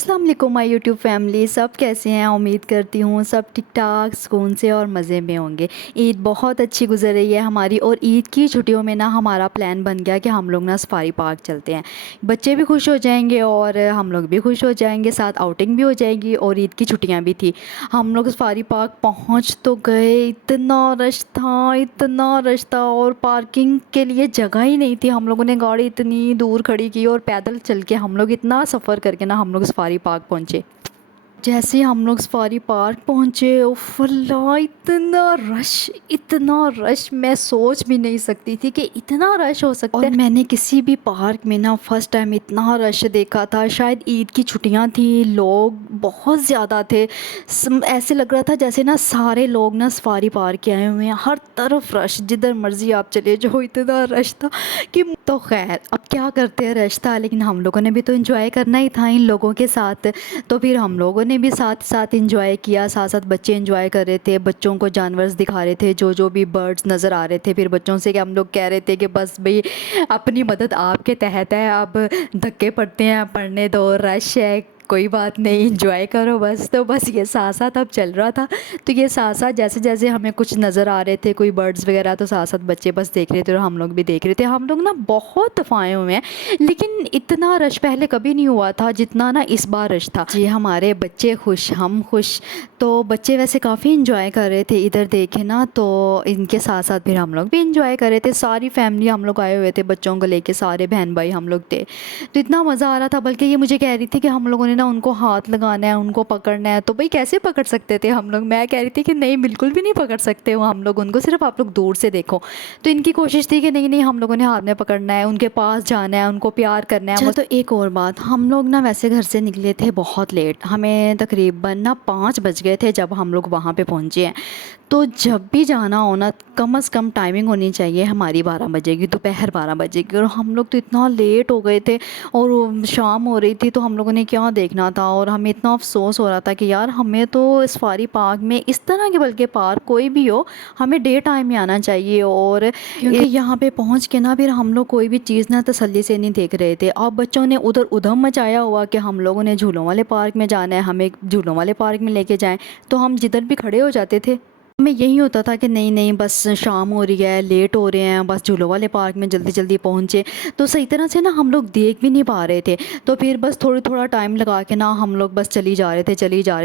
अस्सलाम वालेकुम my YouTube family. सब कैसे हैं? उम्मीद करती हूँ सब ठीक ठाक सुकून से और मज़े में होंगे। ईद बहुत अच्छी गुजर रही है हमारी, और ईद की छुट्टियों में ना हमारा प्लान बन गया कि हम लोग ना सफारी पार्क चलते हैं। बच्चे भी खुश हो जाएंगे और हम लोग भी खुश हो जाएंगे, साथ आउटिंग भी हो जाएगी और ईद की छुट्टियाँ भी थी। हम लोग सफारी पार्क पहुँच तो गए, इतना रश था और पार्किंग के लिए जगह ही नहीं थी। हम लोगों ने गाड़ी इतनी दूर खड़ी की और पैदल चल के हम लोग इतना सफ़र करके ना हम लोग सफारी पार्क पहुँचे। जैसे हम लोग सफारी पार्क पहुँचे, उफ़ अल्लाह इतना रश मैं सोच भी नहीं सकती थी कि इतना रश हो सकता है। और मैंने किसी भी पार्क में ना फ़र्स्ट टाइम इतना रश देखा था। शायद ईद की छुट्टियां थी, लोग बहुत ज़्यादा थे। ऐसे लग रहा था जैसे ना सारे लोग ना सफारी पार्क के आए हुए हैं। हर तरफ रश, जिधर मर्ज़ी आप चले जाओ इतना रश था कि तो खैर अब क्या करते हैं, रश था लेकिन हम लोगों ने भी तो एंजॉय करना ही था इन लोगों के साथ। तो फिर हम लोगों ने भी साथ साथ एंजॉय किया, साथ साथ बच्चे एंजॉय कर रहे थे। बच्चों को जानवर दिखा रहे थे, जो जो भी बर्ड्स नज़र आ रहे थे। फिर बच्चों से कि हम लोग कह रहे थे कि बस भाई अपनी मदद आपके तहत है, अब धक्के पड़ते हैं पड़ने दो, रश है, कोई बात नहीं, एंजॉय करो बस। तो बस ये साथ साथ अब चल रहा था। तो ये साथ साथ जैसे जैसे हमें कुछ नज़र आ रहे थे, कोई बर्ड्स वगैरह, तो साथ साथ बच्चे बस देख रहे थे और हम लोग भी देख रहे थे। हम लोग ना बहुत दफ़ाए हुए हैं लेकिन इतना रश पहले कभी नहीं हुआ था जितना ना इस बार रश था। जी, हमारे बच्चे खुश, हम खुश। तो बच्चे वैसे काफ़ी इंजॉय कर रहे थे इधर देखे ना, तो इनके साथ साथ फिर हम लोग भी इंजॉय कर रहे थे। सारी फैमिली हम लोग आए हुए थे, बच्चों को लेके सारे बहन भाई हम लोग थे। तो इतना मज़ा आ रहा था, बल्कि ये मुझे कह रही थी कि हम लोगों ने ना उनको हाथ लगाना है, उनको पकड़ना है। तो भाई कैसे पकड़ सकते थे हम लोग? मैं कह रही थी कि नहीं, बिल्कुल भी नहीं पकड़ सकते हो हम लोग उनको, सिर्फ आप लोग दूर से देखो। तो इनकी कोशिश थी कि नहीं नहीं, हम लोगों ने हाथ में पकड़ना है, उनके पास जाना है, उनको प्यार करना है। अच्छा, तो एक और बात, हम लोग ना वैसे घर से निकले थे बहुत लेट, हमें तकरीबन ना 5 बज गए थे जब हम लोग वहाँ पे पहुँचे हैं। तो जब भी जाना हो ना, कम से कम टाइमिंग होनी चाहिए हमारी 12 बजे की, दोपहर 12 बजे की। और हम लोग तो इतना लेट हो गए थे और वो शाम हो रही थी, तो हम लोगों ने क्या देखना था। और हमें इतना अफसोस हो रहा था कि यार हमें तो सफारी पार्क में इस तरह के, बल्कि पार्क कोई भी हो, हमें डे टाइम में आना चाहिए। और क्योंकि यहाँ पे पहुँच के ना फिर हम लोग कोई भी चीज़ ना तसल्ली से नहीं देख रहे थे। अब बच्चों ने उधर उधम मचाया हुआ कि हम लोगों ने झूलों वाले पार्क में जाना है, हमें झूलों वाले पार्क में लेके जाएं। तो हम जिधर भी खड़े हो जाते थे, हमें यही होता था कि नहीं नहीं, बस शाम हो रही है, लेट हो रहे हैं, बस झूलों वाले पार्क में जल्दी जल्दी पहुँचे। तो सही तरह से ना हम लोग देख भी नहीं पा रहे थे। तो फिर बस थोड़ा टाइम लगा के ना हम लोग बस चली जा रहे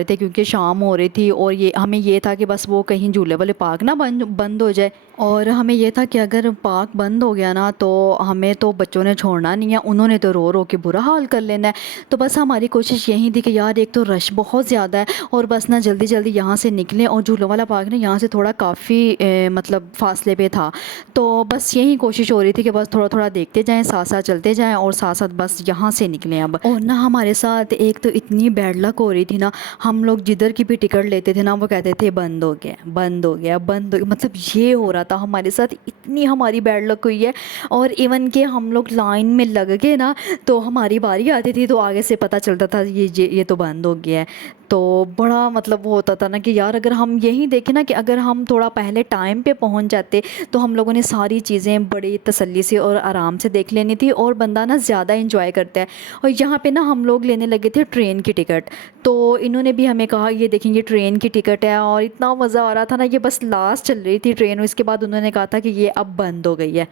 थे क्योंकि शाम हो रही थी। और ये हमें ये था कि बस वो कहीं झूले वाले पार्क ना बंद हो जाए। और हमें ये था कि अगर पार्क बंद हो गया ना, तो हमें तो बच्चों ने छोड़ना नहीं है, उन्होंने तो रो रो के बुरा हाल कर लेना है। तो बस हमारी कोशिश यही थी कि यार एक तो रश बहुत ज़्यादा है और बस ना जल्दी जल्दी यहाँ से निकलें। और झूलों वाला पार्क ना यहाँ से थोड़ा काफ़ी मतलब फासले पे था। तो बस यही कोशिश हो रही थी कि बस थोड़ा थोड़ा देखते जाएं, साथ साथ चलते जाएं और साथ साथ बस यहाँ से निकलें अब। और ना हमारे साथ एक तो इतनी बैड लक हो रही थी ना, हम लोग जिधर की भी टिकट लेते थे ना, वो कहते थे बंद हो गया, बंद हो गया, बंद हो गया। मतलब ये हो रहा था हमारे साथ, इतनी हमारी बैड लक हुई है। और इवन के हम लोग लाइन में लग गए ना, तो हमारी बारी आती थी तो आगे से पता चलता था ये तो बंद हो गया है। तो बड़ा मतलब वो होता था ना कि यार अगर हम यही देखें ना कि अगर हम थोड़ा पहले टाइम पे पहुंच जाते, तो हम लोगों ने सारी चीज़ें बड़ी तसल्ली से और आराम से देख लेनी थी और बंदा ना ज़्यादा इंजॉय करता है। और यहाँ पे ना हम लोग लेने लगे थे ट्रेन की टिकट। तो इन्होंने भी हमें कहा ये देखेंगे ट्रेन की टिकट है, और इतना मज़ा आ रहा था ना, ये बस लास्ट चल रही थी ट्रेन, उसके बाद उन्होंने कहा था कि ये अब बंद हो गई है।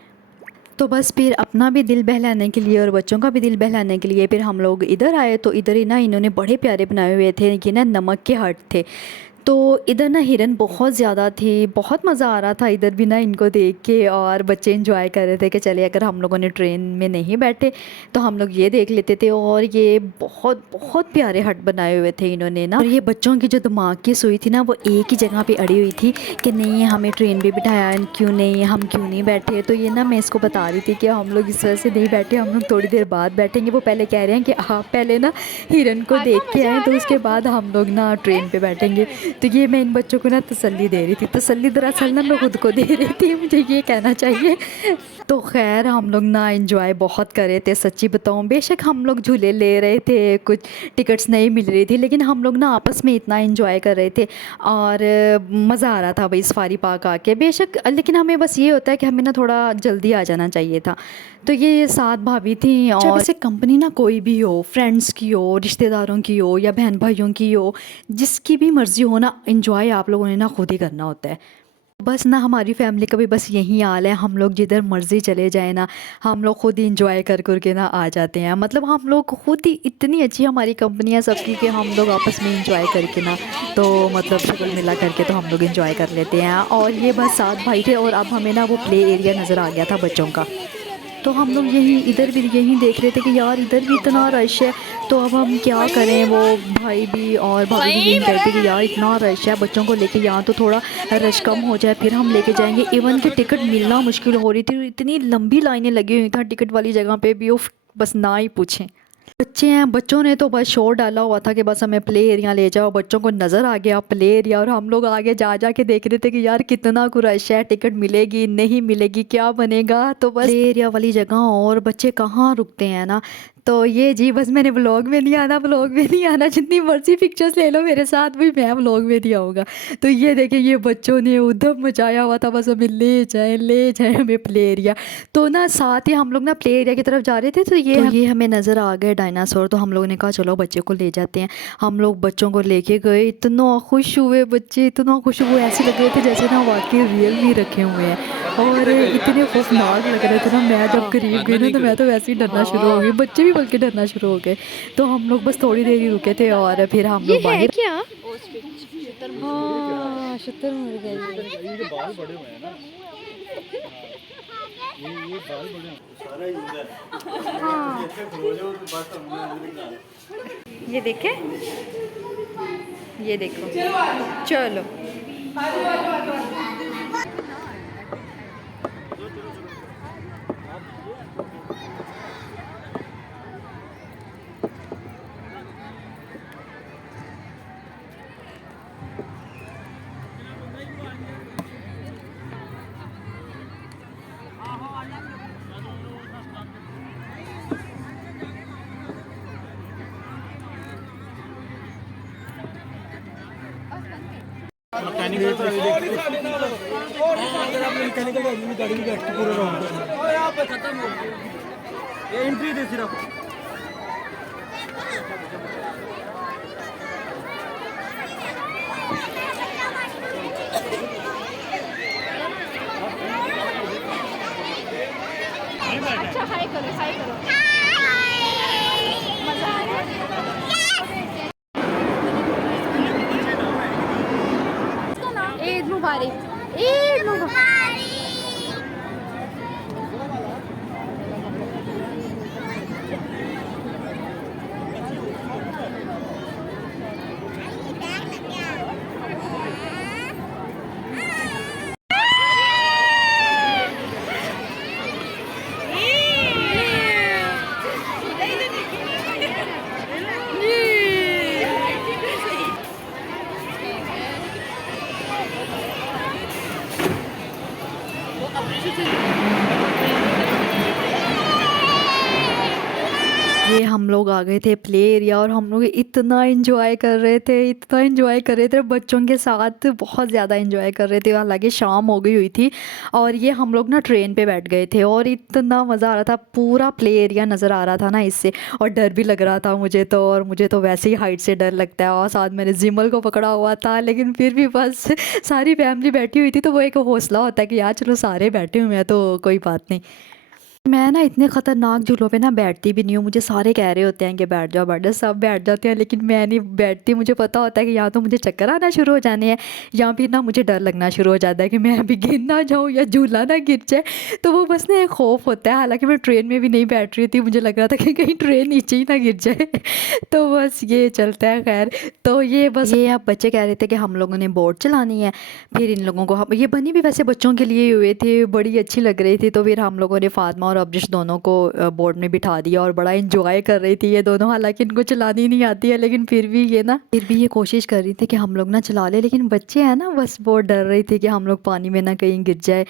तो बस फिर अपना भी दिल बहलाने के लिए और बच्चों का भी दिल बहलाने के लिए फिर हम लोग इधर आए। तो इधर ही ना इन्होंने बड़े प्यारे बनाए हुए थे कि ना नमक के हट थे। तो इधर ना हिरन बहुत ज़्यादा थी, बहुत मज़ा आ रहा था इधर भी ना इनको देख के। और बच्चे एंजॉय कर रहे थे कि चलिए अगर हम लोगों ने ट्रेन में नहीं बैठे तो हम लोग ये देख लेते थे। और ये बहुत बहुत प्यारे हट बनाए हुए थे इन्होंने ना। और ये बच्चों की जो दिमाग की सुई थी ना, वो एक ही जगह पे अड़ी हुई थी कि नहीं हमें ट्रेन पे बिठाया, क्यों नहीं, हम क्यों नहीं बैठे। तो ये ना मैं इसको बता रही थी कि हम लोग इस वजह से नहीं बैठे, हम लोग थोड़ी देर बाद बैठेंगे। वो पहले कह रहे हैं कि आप पहले ना हिरन को देख के आएँ, तो उसके बाद हम लोग ना ट्रेन पे बैठेंगे। तो ये मैं इन बच्चों को ना तसल्ली दे रही थी, तसल्ली दरअसल ना मैं खुद को दे रही थी, मुझे ये कहना चाहिए। तो खैर हम लोग ना एंजॉय बहुत कर रहे थे, सच्ची बताऊँ। बेशक हम लोग झूले ले रहे थे, कुछ टिकट्स नहीं मिल रही थी, लेकिन हम लोग ना आपस में इतना एंजॉय कर रहे थे और मज़ा आ रहा था भाई सफारी पार्क आके। बेशक लेकिन हमें बस ये होता है कि हमें ना थोड़ा जल्दी आ जाना चाहिए था। तो ये 7 भाभी थी और वैसे कंपनी ना कोई भी हो, फ्रेंड्स की हो, रिश्तेदारों की हो या बहन भाइयों की हो, जिसकी भी मर्ज़ी हो ना, एंजॉय आप लोगों ने ना खुद ही करना होता है। बस ना हमारी फैमिली का भी बस यही हाल है, हम लोग जिधर मर्ज़ी चले जाए ना, हम लोग खुद ही इंजॉय कर के ना आ जाते हैं। मतलब हम लोग खुद ही, इतनी अच्छी हमारी कंपनी है सबकी कि हम लोग आपस में इंजॉय करके ना, तो मतलब शक्ल मिला करके तो हम लोग इंजॉय कर लेते हैं। और ये बस 7 भाई थे और अब हमें ना वो प्ले एरिया नज़र आ गया था बच्चों का। तो हम लोग यहीं इधर भी यहीं देख रहे थे कि यार इधर भी इतना रश है, तो अब हम क्या करें। वो भाई भी और भाभी भी यही कहते कि यार इतना रश है, बच्चों को लेके यहाँ तो थोड़ा रश कम हो जाए फिर हम लेके जाएंगे। इवन कि टिकट मिलना मुश्किल हो रही थी, इतनी लंबी लाइनें लगी हुई था टिकट वाली जगह पे भी, उफ बस ना ही पूछें। बच्चे हैं, बच्चों ने तो बस शोर डाला हुआ था कि बस हमें प्ले एरिया ले जाओ। बच्चों को नज़र आ गया प्ले एरिया और हम लोग आगे जा जा के देख रहे थे कि यार कितना रश है, टिकट मिलेगी नहीं मिलेगी, क्या बनेगा। तो बस प्ले एरिया वाली जगह और बच्चे कहाँ रुकते हैं ना। तो ये जी बस मैंने व्लॉग में नहीं आना, व्लॉग में नहीं आना, जितनी मर्जी पिक्चर्स ले लो मेरे साथ भी, मैं व्लॉग में नहीं आऊँगा। तो ये देखें ये बच्चों ने उधम मचाया हुआ था, बस हमें ले जाए हमें प्ले एरिया। तो ना साथ ही हम लोग ना प्ले एरिया की तरफ जा रहे थे, तो ये हमें नज़र आ गए डायनासोर। तो हम लोगों ने कहा चलो बच्चे को ले जाते हैं। हम लोग बच्चों को लेके गए, इतना खुश हुए बच्चे, इतना खुश हुए, ऐसे लग रहे थे जैसे ना वाकई रियल में रखे हुए हैं। और इतने खौफनाक लग रहे थे ना, मैं जब करीब गई ना तो मैं तो वैसे ही डरना शुरू हो गई, बच्चे भी बल्कि डरना शुरू हो गए। तो हम लोग बस थोड़ी देर ही रुके थे और फिर हम ये लोग है बाहर। क्या? हाँ शुतुरमुर्ग है बाल बड़े हुए हैं ना, ये बाल बड़े हैं सारा ही उधर ऐसे खो जाओ तो बस हमने अंदर ही डाला। ये देखे, ये देखो, चलो मैकेनिकल गाड़ी भी बैठ के पूरा राउंड खत्म हो गया, ये एंट्री दे सिर्फ। अच्छा हाय करो हाय करो। मजा आ रहा है। इसका नाम ईद मुबारक, ईद मुबारक। ये हम लोग आ गए थे प्ले एरिया और हम लोग इतना एंजॉय कर रहे थे, इतना एंजॉय कर रहे थे बच्चों के साथ, बहुत ज़्यादा एंजॉय कर रहे थे। हालांकि शाम हो गई हुई थी और ये हम लोग ना ट्रेन पे बैठ गए थे और इतना मज़ा आ रहा था, पूरा प्ले एरिया नज़र आ रहा था ना इससे। और डर भी लग रहा था मुझे तो, और मुझे तो वैसे ही हाइट से डर लगता है। और साथ मैंने जिमल को पकड़ा हुआ था, लेकिन फिर भी बस सारी फैमिली बैठी हुई थी तो वो एक हौसला होता है कि यार चलो सारे बैठे हुए हैं तो कोई बात नहीं। मैं ना इतने ख़तरनाक झूलों पे ना बैठती भी नहीं हूँ। मुझे सारे कह रहे होते हैं कि बैठ जाओ, सब बैठ जाते हैं, लेकिन मैं नहीं बैठती। मुझे पता होता है कि या तो मुझे चक्कर आना शुरू हो जाने हैं या फिर ना मुझे डर लगना शुरू हो जाता है कि मैं अभी गिर ना जाऊँ या झूला ना गिर जाए। तो वो बस ना एक खौफ होता है। हालांकि मैं ट्रेन में भी नहीं बैठ रही थी, मुझे लग रहा था कि कहीं ट्रेन नीचे ही ना गिर जाए। तो बस ये चलता है। खैर तो ये बस ये आप बच्चे कह रहे थे कि हम लोगों ने बोट चलानी है। फिर इन लोगों को ये बनी भी वैसे बच्चों के लिए हुए थे, बड़ी अच्छी लग रही थी। तो फिर हम लोगों ने फातिमा और और अब्रिश दोनों को बोर्ड में बिठा दिया और बड़ा इंजॉय कर रही थी ये दोनों। हालांकि इनको चलानी नहीं आती है, लेकिन फिर भी ये कोशिश कर रही थी कि हम लोग ना चला ले, लेकिन बच्चे हैं ना, बस बहुत डर रही थी कि हम लोग पानी में ना कहीं गिर जाए।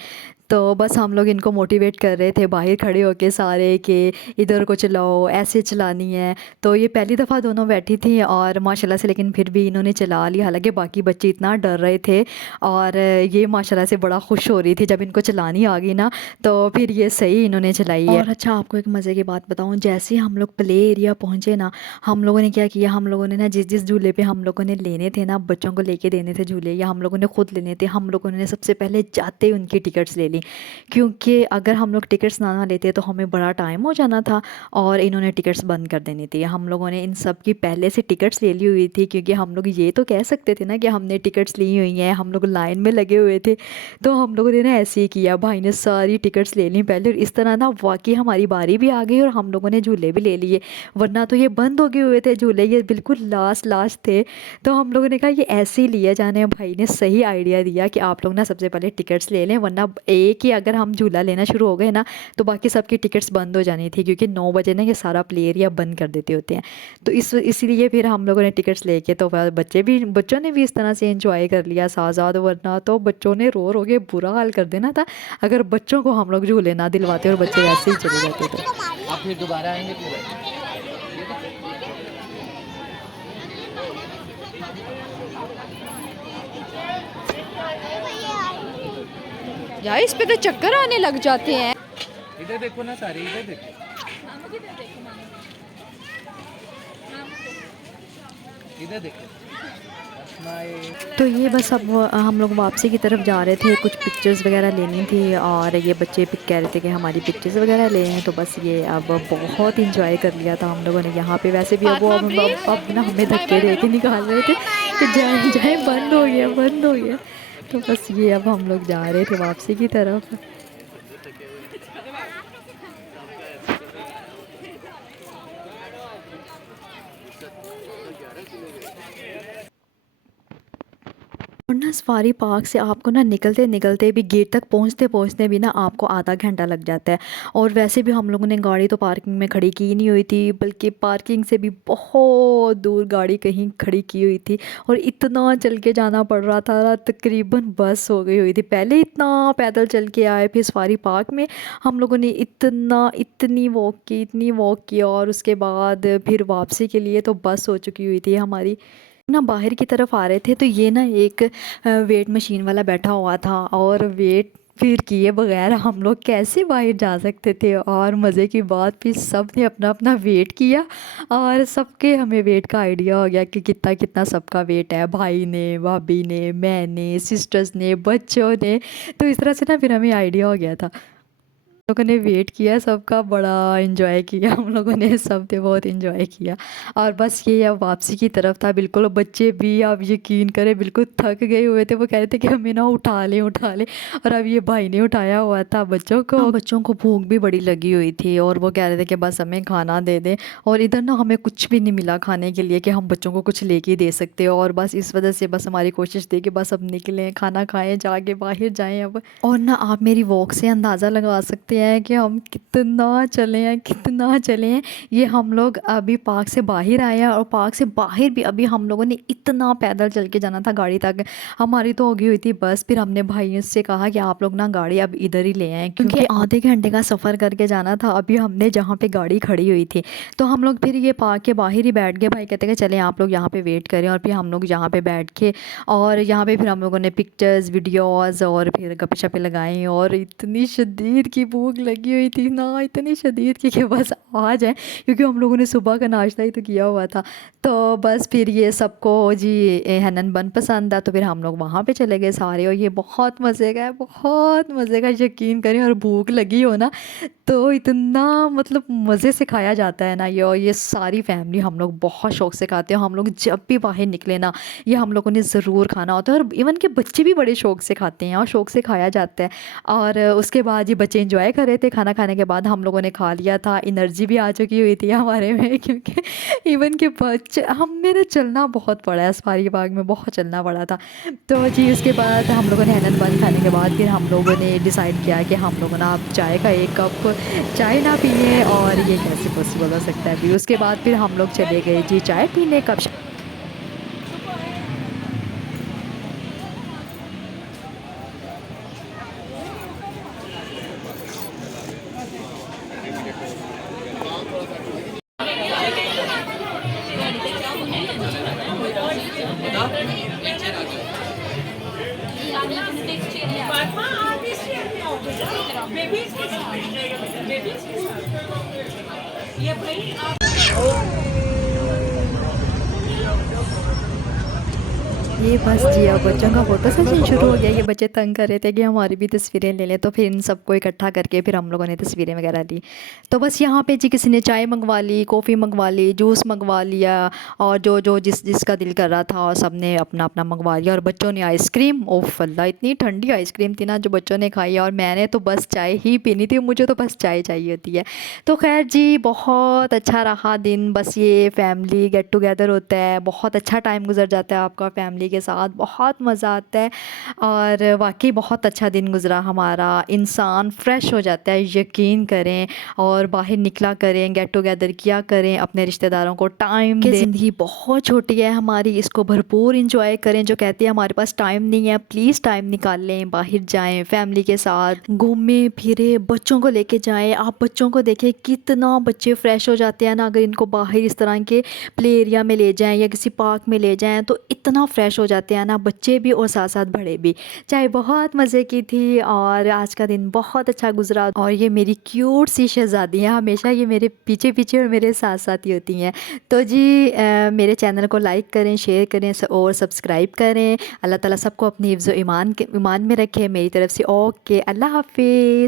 तो बस हम लोग इनको मोटिवेट कर रहे थे बाहर खड़े होके सारे कि इधर को चलाओ, ऐसे चलानी है। तो ये पहली दफ़ा दोनों बैठी थी और माशाल्लाह से लेकिन फिर भी इन्होंने चला लिया। हालांकि बाकी बच्चे इतना डर रहे थे और ये माशाल्लाह से बड़ा खुश हो रही थी जब इनको चलानी आ गई ना, तो फिर ये सही इन्होंने चलाई है। और अच्छा आपको एक मज़े की बात बताऊँ, जैसे ही हम लोग प्ले एरिया पहुँचे ना, हम लोगों ने क्या किया, हम लोगों ने ना जिस जिस झूले पे हम लोगों ने लेने थे ना, बच्चों को लेके देने थे झूले या हम लोगों ने खुद लेने थे, हम लोगों ने सबसे पहले जाते ही उनकी टिकट्स ले ली। क्योंकि अगर हम लोग टिकट्स ना लेते तो हमें बड़ा टाइम हो जाना था और इन्होंने टिकट्स बंद कर देनी थी। हम लोगों ने इन सब की पहले से टिकट्स ले ली हुई थी, क्योंकि हम लोग ये तो कह सकते थे ना कि हमने टिकट्स ली हुई हैं, हम लोग लाइन में लगे हुए थे। तो हम लोगों ने ना ऐसे ही किया, भाई ने सारी टिकट्स ले ली पहले, और इस तरह ना वाकई हमारी बारी भी आ गई और हम लोगों ने झूले भी ले लिए। वरना तो ये बंद हो गए हुए थे झूले, ये बिल्कुल लास्ट थे। तो हम लोगों ने कहा ये ऐसे ही लिया जाने। भाई ने सही आइडिया दिया कि आप लोग ना सबसे पहले टिकट्स ले लें, वरना एक ही अगर हम झूला लेना शुरू हो गए ना तो बाकी सबकी टिकट्स बंद हो जानी थी, क्योंकि 9 बजे ना ये सारा प्ले एरिया बंद कर देते होते हैं। तो इसीलिए फिर हम लोगों ने टिकट्स लेके तो बच्चों ने भी इस तरह से एंजॉय कर लिया साथ साथ। वरना तो बच्चों ने रो के बुरा हाल कर देना था अगर बच्चों को हम लोग झूले ना दिलवाते और बच्चे ऐसे ही चले जाते। तो आप फिर दोबारा आएंगे फिर यार इस पे तो चक्कर आने लग जाते हैं। इधर देखो ना, सारे इधर देखो। इधर देखो। तो ये बस अब हम लोग वापसी की तरफ जा रहे थे, कुछ पिक्चर्स वगैरह लेनी थी और ये बच्चे कह रहे थे कि हमारी पिक्चर्स वगैरह ले हैं। तो बस ये अब बहुत इंजॉय कर लिया था हम लोगों ने यहाँ पे। वैसे भी अब वो अब ना हमें धक्के दे के निकाल रहे थे कि जाए जाए, बंद हो गया। तो बस ये अब हम लोग जा रहे थे वापसी की तरफ। और ना सफारी पार्क से आपको ना निकलते निकलते भी गेट तक पहुंचते भी ना आपको आधा घंटा लग जाता है। और वैसे भी हम लोगों ने गाड़ी तो पार्किंग में खड़ी की नहीं हुई थी, बल्कि पार्किंग से भी बहुत दूर गाड़ी कहीं खड़ी की हुई थी और इतना चल के जाना पड़ रहा था, तकरीबन बस हो गई हुई थी। पहले इतना पैदल चल के आए, फिर सफारी पार्क में हम लोगों ने इतनी वॉक की और उसके बाद फिर वापसी के लिए तो बस हो चुकी हुई थी हमारी। ना बाहर की तरफ आ रहे थे तो ये ना एक वेट मशीन वाला बैठा हुआ था और वेट फिर किए बगैर हम लोग कैसे बाहर जा सकते थे। और मज़े की बात फिर सब ने अपना अपना वेट किया और सबके हमें वेट का आइडिया हो गया कि कितना कितना सबका वेट है। भाई ने, भाभी ने, मैंने, सिस्टर्स ने, बच्चों ने। तो इस तरह से ना फिर हमें आइडिया हो गया था। लोगों ने वेट किया सबका, बड़ा एंजॉय किया हम लोगों ने, सब ने बहुत एंजॉय किया। और बस ये अब वापसी की तरफ था बिल्कुल। बच्चे भी आप यकीन करें बिल्कुल थक गए हुए थे, वो कह रहे थे कि हमें ना उठा लें। और अब ये भाई ने उठाया हुआ था बच्चों को। बच्चों को भूख भी बड़ी लगी हुई थी और वो कह रहे थे कि बस हमें खाना दे दें। और इधर ना हमें कुछ भी नहीं मिला खाने के लिए कि हम बच्चों को कुछ लेके दे सकते हो। और बस इस वजह से बस हमारी कोशिश थी कि बस अब निकलें, खाना खाएं, जाके बाहर जाएं अब। और ना आप मेरी वॉक से अंदाज़ा लगा सकते हैं कि हम कितना चले हैं। ये हम लोग अभी पार्क से बाहर आए हैं और पार्क से बाहर भी अभी हम लोगों ने इतना पैदल चल के जाना था गाड़ी तक। हमारी तो हो गई हुई थी बस। फिर हमने भाई से कहा कि आप लोग ना गाड़ी अब इधर ही ले आएँ, क्योंकि आधे घंटे का सफ़र करके जाना था। अभी हमने जहाँ पे गाड़ी खड़ी हुई थी तो हम लोग फिर ये पार्क के बाहर ही बैठ गए। भाई कहते कि चलें आप लोग यहाँ पे वेट करें। और फिर हम लोग यहाँ पे बैठ के और यहाँ पे फिर हम लोगों ने पिक्चर्स, वीडियोज़ और फिर गप्पे शप्पे लगाएँ। और इतनी शदीद की भूख लगी हुई थी ना, इतनी शदीद कि बस आ जाए, क्योंकि हम लोगों ने सुबह का नाश्ता ही तो किया हुआ था। तो बस फिर ये सबको जी हनन बन पसंद था, तो फिर हम लोग वहाँ पे चले गए सारे। और ये बहुत मज़े का यकीन करें। और भूख लगी हो ना तो इतना मतलब मज़े से खाया जाता है ना ये। और ये सारी फैमिली हम लोग बहुत शौक़ से खाते हैं। हम लोग जब भी बाहर निकले ना ये हम लोगों ने ज़रूर खाना होता है। और इवन के बच्चे भी बड़े शौक़ से खाते हैं और शौक़ से खाया जाता है। और उसके बाद ये बच्चे इंजॉय कर रहे थे। खाना खाने के बाद हम लोगों ने खा लिया था, एनर्जी भी आ चुकी हुई थी हमारे में, क्योंकि इवन के बच्चे हमने ना चलना बहुत पड़ा है, सफारी पार्क में बहुत चलना पड़ा था। तो जी उसके बाद हम लोगों ने आनंद खाने के बाद फिर हम लोगों ने डिसाइड किया कि हम लोगों ना अब चाय का एक कप चाय ना पिए, और ये कैसे पॉसिबल हो सकता है अभी। उसके बाद फिर हम लोग चले गए जी चाय पीने। कब ये बस जी अब बच्चों का फ़ोटो सेशन शुरू हो गया। ये बच्चे तंग कर रहे थे कि हमारी भी तस्वीरें ले लें, तो फिर इन सबको इकट्ठा करके फिर हम लोगों ने तस्वीरें वगैरह ली। तो बस यहाँ पे जी किसी ने चाय मंगवा ली, कॉफ़ी मंगवा ली, जूस मंगवा लिया, और जो जो जिसका दिल कर रहा था और सब ने अपना अपना मंगवा लिया। और बच्चों ने आइसक्रीम, ओफ अल्लाह इतनी ठंडी आइसक्रीम थी ना जो बच्चों ने खाई, और मैंने तो बस चाय ही पीनी थी, मुझे तो बस चाय चाहिए होती है। तो खैर जी बहुत अच्छा रहा दिन। बस ये फैमिली गेट टुगेदर होता है, बहुत अच्छा टाइम गुजर जाता है आपका फैमिली के साथ, बहुत मज़ा आता है, और वाकई बहुत अच्छा दिन गुजरा हमारा। इंसान फ्रेश हो जाता है, यकीन करें, और बाहर निकला करें, गेट टुगेदर किया करें, अपने रिश्तेदारों को टाइम दें। ज़िंदगी बहुत छोटी है हमारी, इसको भरपूर इंजॉय करें। जो कहते हैं हमारे पास टाइम नहीं है, प्लीज़ टाइम निकालें, बाहर जाएं, फैमिली के साथ घूमें फिरें, बच्चों को लेके जाएं। आप बच्चों को देखें कितना बच्चे फ्रेश हो जाते हैं ना, अगर इनको बाहर इस तरह के प्ले एरिया में ले जाएं या किसी पार्क में ले जाएं तो इतना फ्रेश हो जाते हैं ना, बच्चे भी और साथ साथ बड़े भी। चाय बहुत मज़े की थी, और आज का दिन बहुत अच्छा गुजरा। और ये मेरी क्यूट सी शहज़ादी हैं, हमेशा ये मेरे पीछे पीछे और मेरे साथ साथ ही होती हैं। तो जी मेरे चैनल को लाइक करें, शेयर करें और सब्सक्राइब करें। अल्लाह ताला सबको अपनी हिफ्ज़ ईमान में रखे मेरी तरफ़ से। ओके, अल्लाह हाफिज़।